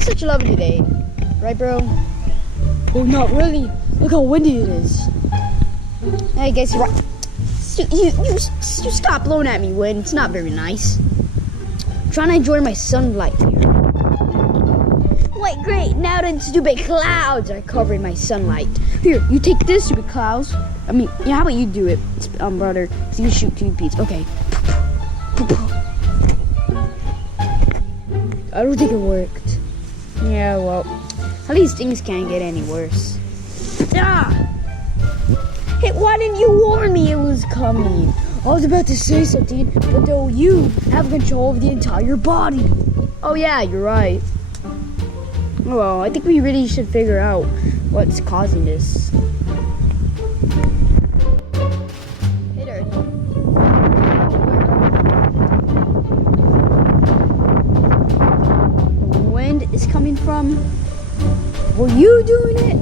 Such a lovely day. Right, bro? Oh, not really. Look how windy it is. I guess you're right. You stop blowing at me, wind. It's not very nice. I'm trying to enjoy my sunlight here. Wait, great. Now the stupid clouds are covering my sunlight. Here, you take this, stupid clouds. I mean, yeah, how about you do it, brother? So you shoot 2 peas. Okay. I don't think it worked. Yeah, well, at least things can't get any worse. Ah! Hey, why didn't you warn me it was coming? I was about to say something, but though you have control of the entire body. Oh yeah, you're right. Well, I think we really should figure out what's causing this. Hey there. The wind is coming from. Were you doing it?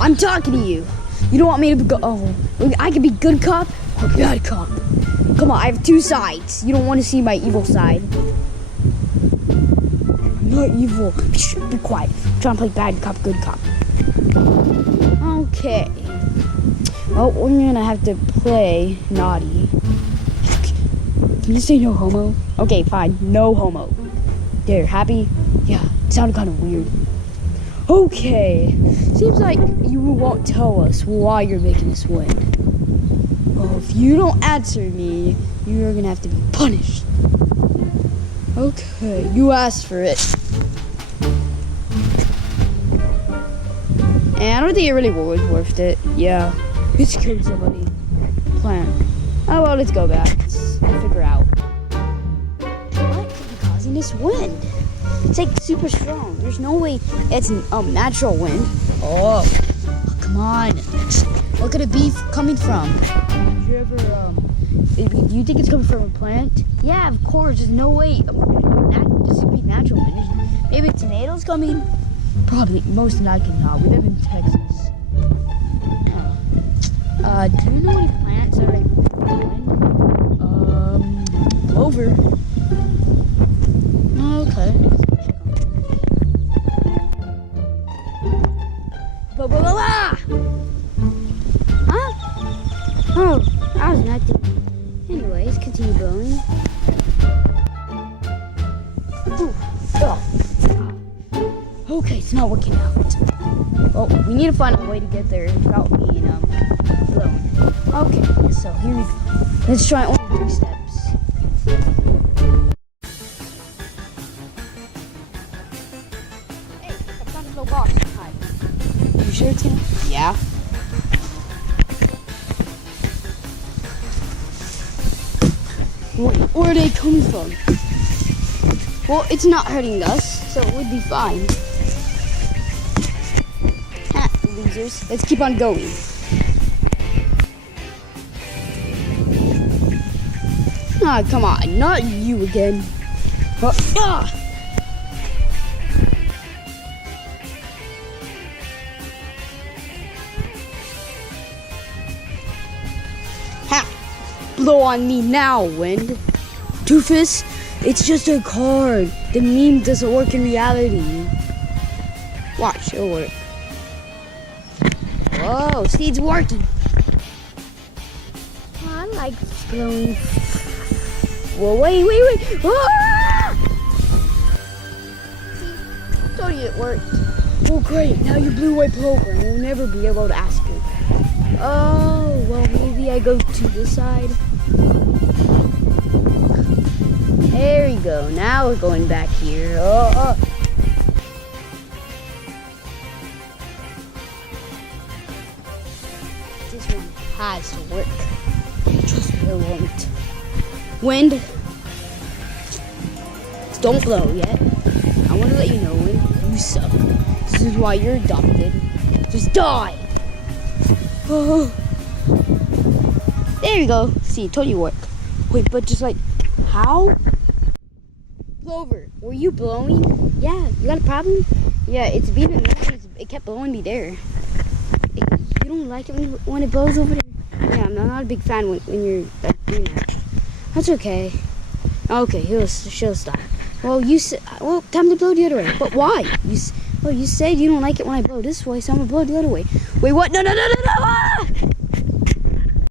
I'm talking to you. You don't want me to go. Oh, I can be good cop or bad cop. Come on, I have 2 sides. You don't want to see my evil side. I'm not evil. Be quiet. I'm trying to play bad cop, good cop. Okay. Well, we're gonna have to play naughty. Can you say no homo? Okay, fine. No homo. There, happy? Yeah, it sounded kind of weird. Okay, seems like you won't tell us why you're making us win. Well, if you don't answer me, you're gonna have to be punished. Okay, you asked for it. And I don't think it really was worth it. Yeah, it's killing somebody. Plan. Oh well, let's go back. Let's figure out what could be causing this wind. It's like super strong. There's no way it's natural wind. Oh, come on. What could it be coming from? Did you ever do you think it's coming from a plant? Yeah, of course. There's no way. This could be natural wind. Maybe tornadoes coming. Probably. Most likely not. We live in Texas. Do you know any plants that are like wind? Clover. Okay. Huh? Oh, that was nothing. Anyways, continue blowing. Ooh. Oh. Okay, it's not working out. Well, we need to find a way to get there without being blown. Okay, so here we go. Let's try only 3 steps. Hey, I found a little box. Hi. You sure it's gonna? Yeah. Where are they coming from? Well, it's not hurting us, so it would be fine. Ha, losers. Let's keep on going. Ah, come on, not you again. Ah! Blow on me now, wind. Doofus, it's just a card. The meme doesn't work in reality. Watch, it'll work. Whoa, see, it's working. Oh, I like blowing. Whoa, wait. Ah! See, told you it worked. Oh, great, now you blew away Plover and we'll never be able to ask her. Oh, well, maybe I go to this side. There we go. Now we're going back here. Oh. This one has to work. Trust me, it won't. Wind. Don't blow yet. I want to let you know, Wind, you suck. This is why you're adopted. Just die. Oh. There you go. See, told you work. Wait, but just like, how? Plover, were you blowing? Yeah, you got a problem? Yeah, it's being annoying. It kept blowing me there. You don't like it when it blows over there? Yeah, I'm not a big fan when you're like doing that. That's okay. Okay, she'll stop. Well, well, time to blow the other way. But why? You said you don't like it when I blow this way, so I'm gonna blow the other way. Wait, what? No! Ah!